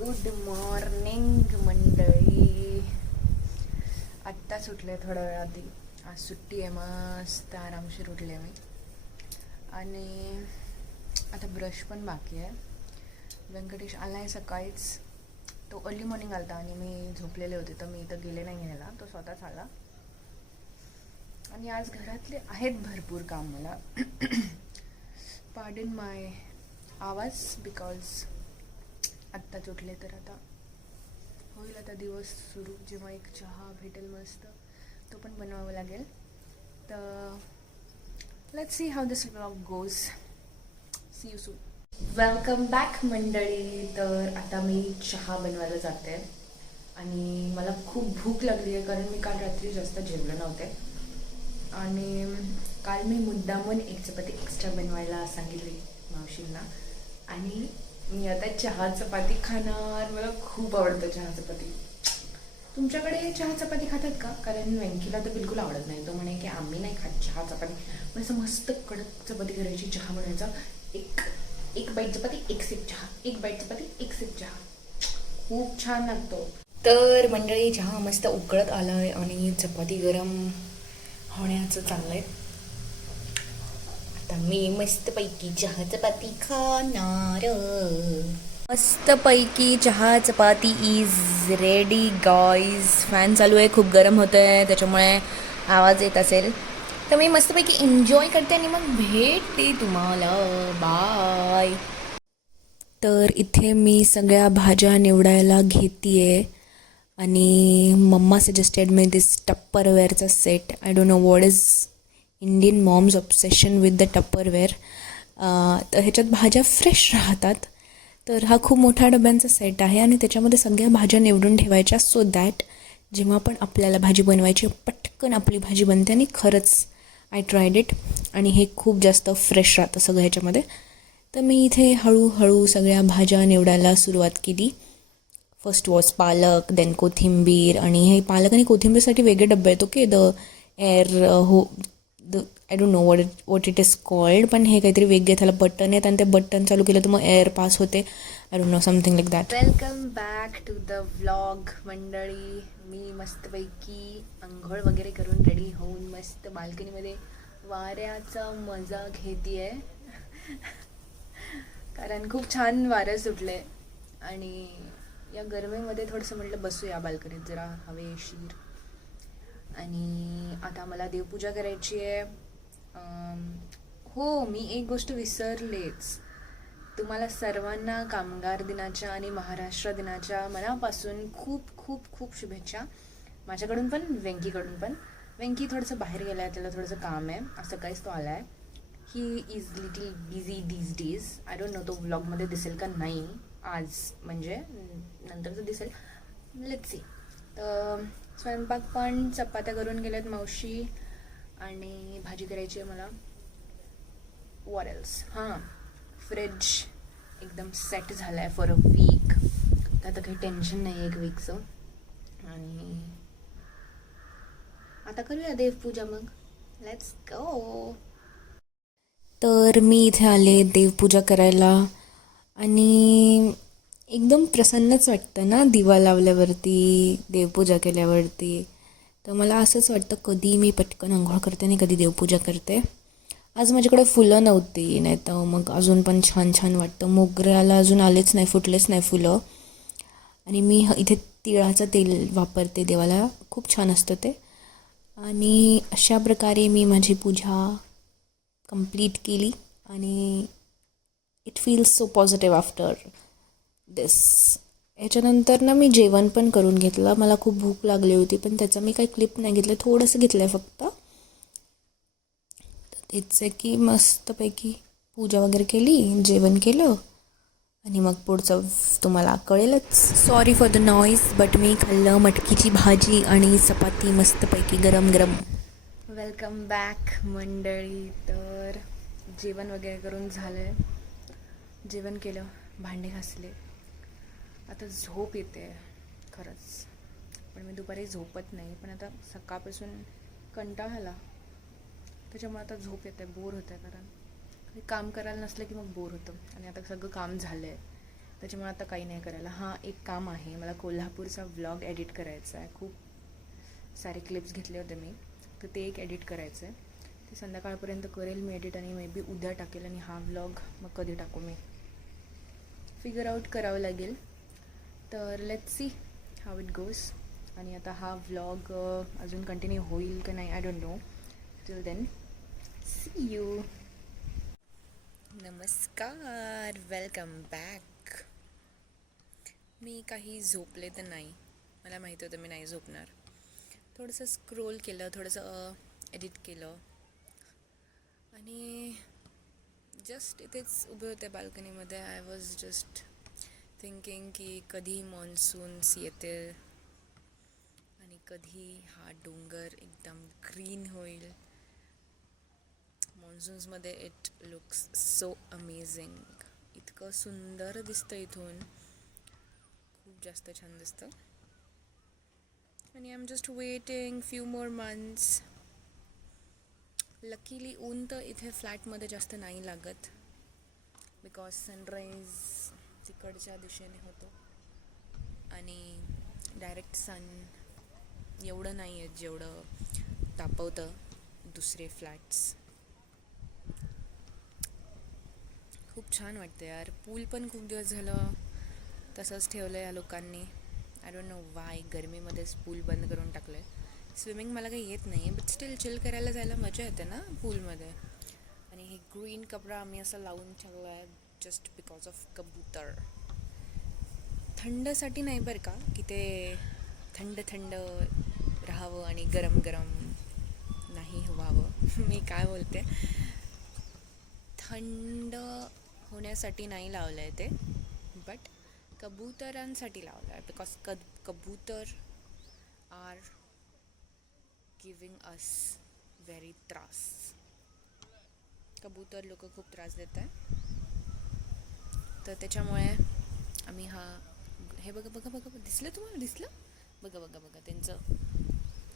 Good morning मंडळी. आत्ता सुटले थोड्या वेळ आधी आज सुट्टी आहे मस्त आरामशीर उठले मी. आणि आता ब्रश पण बाकी आहे. व्यंकटेश आला आहे सकाळीच. तो अर्ली मॉर्निंग आला आणि मी झोपलेले होते तर मी इथं गेले नाही घ्यायला. तो स्वतःच आला. आणि आज घरातले आहेत भरपूर काम मला. पार्डन माय आवाज बिकॉज आत्ताच उठले तर आता. होईल आता दिवस सुरू. जेव्हा एक चहा भेटेल मस्त तो पण बनवावा लागेल. तर let's see how this blog goes see you soon welcome back मंडळी. तर आता मी चहा बनवायला जाते. आणि मला खूप भूक लागली आहे कारण मी काल रात्री जास्त जेवलं नव्हते. आणि काल मी मुद्दामून एक चपाती एक्स्ट्रा बनवायला सांगितली मावशींना. आणि मी आता चहा चपाती खाणार. मला खूप आवडतं चहा चपाती. तुमच्याकडे चहा चपाती खातात का? कारण वेंकीला तर बिलकुल आवडत नाही. तो म्हणे की आम्ही नाही खात चहा चपाती. म्हणजे असं मस्त कडक चपाती करायची चहा म्हणायचा. एक एक बाईट चपाती एक सिप चहा. एक बाईट चपाती एक सिप चहा. खूप छान लागतो. तर मंडळी चहा मस्त उकळत आलाय आणि चपाती गरम होण्याचं चाललंय. आता मी मस्तपैकी चहा चपाती खाणार. मस्तपैकी चहा चपाती इज रेडी गॉईज फॅन चालू आहे खूप गरम होत आहे त्याच्यामुळे आवाज येत असेल. तर मी मस्तपैकी एन्जॉय करते आणि मग भेटते तुम्हाला. बाय तर इथे मी सगळ्या भाज्या निवडायला घेते आणि मम्मा सजेस्टेड मी this टप्परवेअरचा set I don't know what is Indian moms obsession with the Tupperware तर ह्याच्यात भाज्या फ्रेश राहतात. तर हा खूप मोठा डब्यांचा सेट आहे आणि त्याच्यामध्ये सगळ्या भाज्या निवडून ठेवायच्या सो दॅट जेव्हा पण आपल्याला भाजी बनवायची पटकन आपली भाजी बनते आणि खरंच आय ट्रायड इट आणि हे खूप जास्त फ्रेश राहतं सगळं ह्याच्यामध्ये. तर मी इथे हळूहळू सगळ्या भाज्या निवडायला सुरुवात केली. फर्स्ट वॉज पालक देन कोथिंबीर आणि हे पालक आणि कोथिंबीरसाठी वेगळे डबे आहेत ओके द एअर हो the I don't know what it what it is called पण हे काहीतरी वेगळे त्याला बटन आहेत आणि ते बटन चालू केलं तर मग एअर पास होते. I don't know something like that welcome back to the vlog मंडळी. मी मस्तपैकी आंघोळ वगैरे करून रेडी होऊन मस्त बाल्कनीमध्ये वाऱ्याचा मजा घेते कारण खूप छान वारं सुटले. आणि या गरमीमध्ये थोडंसं म्हटलं बसूया बाल्कनीत जरा हवेशीर. आणि आता मला देवपूजा करायची आहे. हो मी एक गोष्ट विसरलेच. तुम्हाला सर्वांना कामगार दिनाच्या आणि महाराष्ट्र दिनाच्या मनापासून खूप खूप खूप शुभेच्छा. माझ्याकडून पण वेंकीकडून पण. वेंकी थोडंसं बाहेर गेला आहे त्याला थोडंसं काम आहे. असं काहीच तो आला आहे he is little busy these days I don't know तो व्लॉगमध्ये दिसेल का नाही. आज म्हणजे नंतर तर दिसेल. लेट सी तर स्वयंपाक पण चपात्या करून गेल्यात मावशी आणि भाजी करायची आहे मला. वॉरेल्स हां फ्रीज एकदम सेट झाला आहे फॉर अ वीक तर आता काही टेन्शन नाही एक वीकचं आणि आता करूया देवपूजा मग. लेट्स गो तर मी इथे आले देवपूजा करायला. आणि एकदम प्रसन्नच वाटतं ना दिवा लावल्यावरती देवपूजा केल्यावरती. तर मला असंच वाटतं कधी मी पटकन आंघोळ करते आणि कधी देवपूजा करते. आज माझ्याकडे फुलं नव्हती नाही तर मग अजून पण छान छान वाटतं. मोगऱ्याला अजून आलेच नाही फुटलेच नाही फुलं. आणि मी इथे तिळाचं तेल वापरते देवाला. खूप छान असतं ते. आणि अशा प्रकारे मी माझी पूजा कंप्लीट केली. आणि it feels so positive after this याच्यानंतर ना मी जेवण पण करून घेतलं. मला खूप भूक लागली होती पण त्याचं मी काही क्लिप नाही घेतलं. थोडंसं घेतलं आहे फक्त. तर तेच आहे की मस्तपैकी पूजा वगैरे केली जेवण केलं आणि मग पुढचं तुम्हाला कळेलच. Sorry for the noise but मी खाल्लं मटकीची भाजी आणि चपाती मस्तपैकी गरम गरम वेलकम बॅक मंडळी. तर जेवण वगैरे करून झालं आहे जेवण केलं भांडे घासले. आता झोप येते खरंच. पण मी दुपारी झोपत नाही. पण आता सकाळपासून कंटाळा आला. त्याच्यामुळे आता झोप येते बोर होतं आहे कारण. काही काम करायला नसलं की मग बोर होतं. आणि आता सगळं काम झालं आहे त्याच्यामुळे आता काही नाही करायला. हां एक काम आहे. मला कोल्हापूरचा व्लॉग एडिट करायचा आहे. खूप सारे क्लिप्स घेतले होते मी. तर ते एक एडिट करायचं आहे. ते संध्याकाळपर्यंत करेल मी एडिट आणि मे बी उद्या टाकेल आणि हा व्लॉग मग कधी टाकू मी. फिगर आउट करावं लागेल. तर let's see how it goes आणि आता हा व्लॉग अजून कंटिन्यू होईल का नाही I don't know till then see you नमस्कार वेलकम बॅक मी काही झोपले तर नाही. मला माहिती होतं मी नाही झोपणार. थोडंसं स्क्रोल केलं थोडंसं एडिट केलं. आणि जस्ट इथेच उभे होते बाल्कनीमध्ये. आय वॉज जस्ट थिंकिंग की कधी मॉन्सून्स येतील आणि कधी हा डोंगर एकदम ग्रीन होईल. मॉन्सून्समध्ये इट लुक्स सो अमेझिंग इतकं सुंदर दिसतं इथून. खूप जास्त छान दिसतं. आणि I am just waiting few more months luckily ऊन तर इथे फ्लॅटमध्ये जास्त नाही लागत. बिकॉज सनराईज तिकडच्या दिशेने होतो. आणि डायरेक्ट सन एवढं नाही आहे जेवढं तापवतं दुसरे फ्लॅट्स खूप छान वाटतं यार. पूल पण खूप दिवस झालं तसंच ठेवलं या लोकांनी. आय डोंट नो वाय गरमीमध्येच पूल बंद करून टाकलं आहे स्विमिंग मला काही येत नाही बट स्टील चिल करायला जायला मजा येते ना पूलमध्ये. आणि हे ग्रीन कपडा आम्ही असं लावून ठेवलं आहे जस्ट बिकॉज ऑफ कबूतर. थंडसाठी नाही बरं का की ते थंड थंड राहावं आणि गरम गरम नाही व्हावं. मी काय बोलते? थंड होण्यासाठी नाही लावलं आहे ते बट कबुतरांसाठी लावलं आहे बिकॉज क कबूतर आर गिविंग अस व्हेरी त्रास. कबूतर लोक खूप त्रास देत आहे तर त्याच्यामुळे आम्ही हा हे बघा बघा बघा दिसलं तुम्हाला? दिसलं? बघा बघा बघा त्यांचं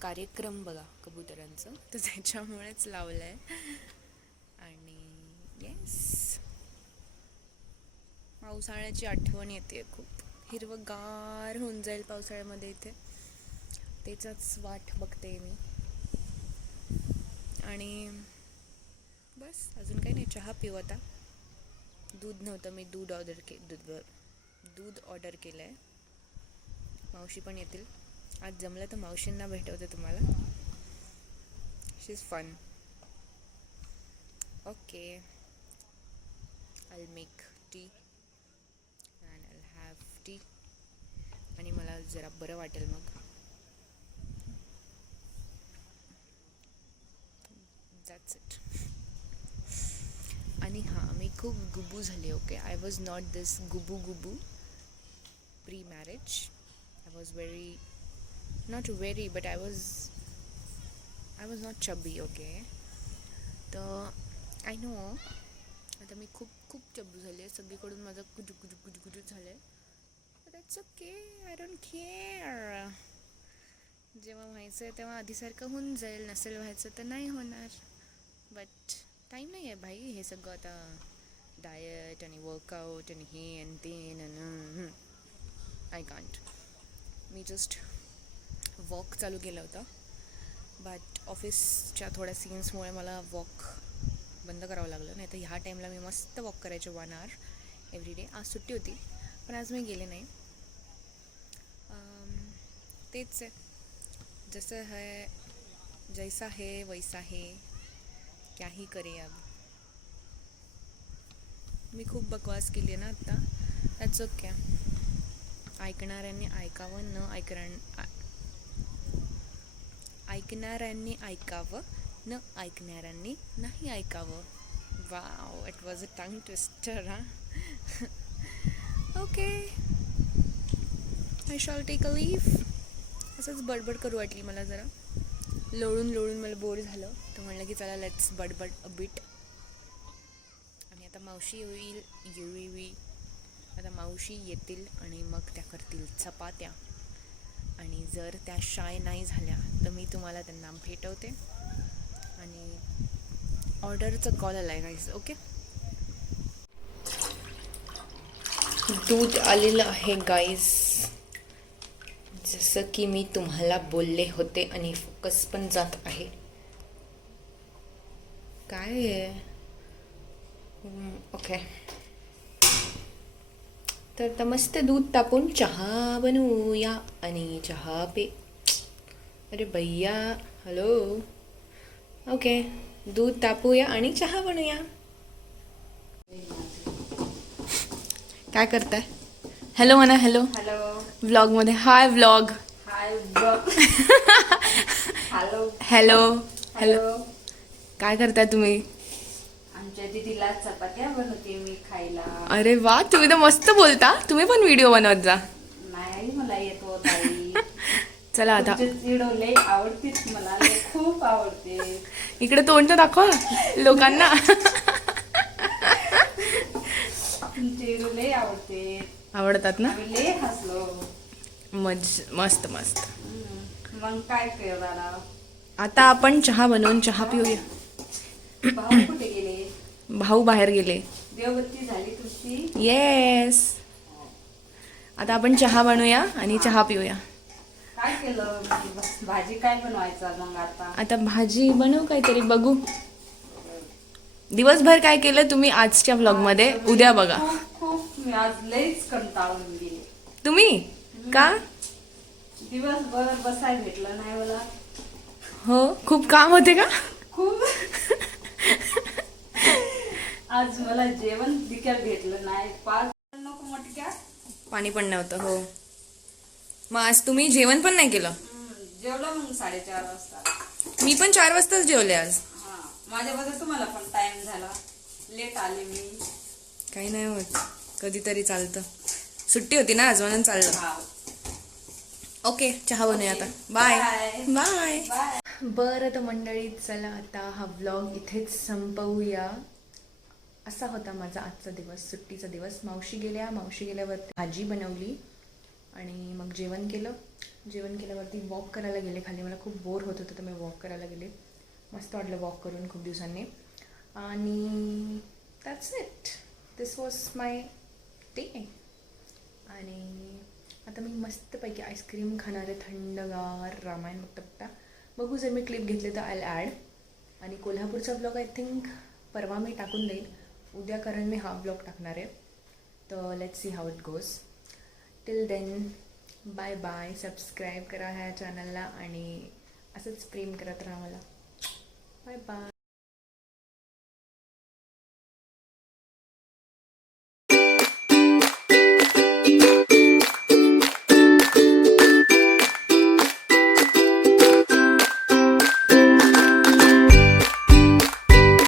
कार्यक्रम बघा कबुतरांचं. तर त्याच्यामुळेच लावलं आहे आणि येस पावसाळ्याची आठवण येते खूप. हिरवंगार होऊन जाईल पावसाळ्यामध्ये इथे. त्याचाच वाट बघते मी. आणि बस अजून काही नाही. चहा पिऊ आता. दूध नव्हतं मी दूध ऑर्डर के दूध दूध ऑर्डर केलं आहे मावशी पण येतील. आज जमलं तर मावशींना भेटवते तुम्हाला. She is fun okay I make tea and I have tea आणि मला जरा बरं वाटेल मग. दॅट्स इट आणि हां मी खूप गुबू झाली okay I was not this गुबू गुबू pre marriage I was very not very but I was I was not chubby okay तर आय नो आता मी खूप खूप चब्बू झाली. आहे सगळीकडून माझं कुजू कुजू कुजू कुजू झालं आहे that's okay I don't care जेव्हा व्हायचं आहे तेव्हा आधीसारखं होऊन जाईल. नसेल व्हायचं तर नाही होणार. बट टाईम नाही आहे भाई हे सगळं आता. डायट आणि वर्कआउट आणि हे आणि ते आणि आय कांट मी जस्ट वॉक चालू केलं होतं. बट ऑफिसच्या थोड्या सीन्समुळे मला वॉक बंद करावं लागलं. नाही तर ह्या टाईमला मी मस्त वॉक करायचे वन आवर एव्हरी डे आज सुट्टी होती पण आज मी गेले नाही. तेच आहे. जसं है जैसा है वैसा है. क्या ही करे अब? मी खूप बकवास केली आहे ना आत्ता दॅट्स ओके ऐकणाऱ्यांनी ऐकावं न ऐकणार ऐकणाऱ्यांनी ऐकावं न ऐकणाऱ्यांनी नाही ऐकावं. Wow it was a tongue twister हा okay I shall take a leaf असंच बडबड करू वाटली मला जरा. लोळून लोळून मला बोर झालं. तर म्हणलं की चला लेट्स बडबड अ बिट मावशी येईल येवी आता मावशी येतील आणि मग त्या करतील चपात्या. आणि जर त्या शाय नाही झाल्या तर मी तुम्हाला त्यांना भेटवते. आणि ऑर्डरचं कॉल आला आहे गाईज ओके दूध आलेलं आहे गाईज जसं की मी तुम्हाला बोलले होते आणि फोकस पण जात आहे. काय आहे? ओके तर मस्त दूध तापून चहा बनवूया. आणि चहा पे अरे भैया हॅलो ओके दूध तापूया आणि चहा बनवूया. काय करताय? हॅलो म्हणा hello hello व्लॉगमध्ये hi vlog hi hello hello hello hello काय करताय तुम्ही? आमच्या दिदीला चपात्या बनवते मी खायला. अरे वा तुम्ही तर मस्त बोलता. तुम्ही पण व्हिडिओ बनवत जा. नाही मला येतो ताई. चला आता. तुमचे लय आवडतेच मला लय खूप आवडते. इकडे तोंड तर दाखवा लोकांना. तुमचे लय आवडते. आवडतात ना? आम्ही लय हसलो. मज मस्त मस्त. हम्म. मग काय करणार आता आपण चहा बनवून चहा पिऊया. भाऊ कुठे गेले? भाऊ बाहेर गेले. देवबत्ती झाली तुमची येस आता आपण चहा बनवूया आणि चहा पिऊया. काय केलं? बस भाजी काय बनवायचं मग आता? आता भाजी बनवू काहीतरी बघू. दिवसभर काय केलं तुम्ही आजच्या व्लॉगमध्ये उद्या बघा. खूप खूप मी आज लयच कंटाळून गेले. तुम्ही? का? दिवसभर बसाय भेटलं नाही मला. हो? खूप काम होते का? खूप. आज मला जेवण दिक्या भेटलं नाही. पाच नको मटक्या. पाणी पण नव्हतं हो. मग आज तुम्ही जेवण पण नाही केलं? जेवलं मग साडेचार वाजता. मी पण चार वाजताच जेवले आज. हा माझ्याबद्दल तुम्हाला पण टाइम झाला. लेट आले मी. काही नाही होत. कधीतरी चालतं. सुट्टी होती ना आज म्हणून चाललं. हा. ओके चहा बनवूया आता. बाय. बाय बाय बरं तर मंडळी चला आता हा व्लॉग इथेच संपवूया. असा होता माझा आजचा दिवस सुट्टीचा दिवस. मावशी गेल्या मावशी गेल्यावरती भाजी बनवली आणि मग जेवण केलं. जेवण केल्यावरती वॉक करायला गेले. खाली मला खूप बोर होत होतं तर मी वॉक करायला गेले. मस्त वाटलं वॉक करून खूप दिवसांनी. आणि that's it this was my day आणि आता मी मस्तपैकी आईस्क्रीम खाणार आहे थंडगार रामायण बघता बघू जर मी क्लिप घेतले तर आय ॲड आणि कोल्हापूरचा ब्लॉग आय थिंक परवा मी टाकून देईल. उद्या कारण मी हा ब्लॉग टाकणार आहे. तर let see how it goes till then bye bye subscribe करा ह्या चॅनलला आणि असंच प्रेम करत राहा मला. Bye bye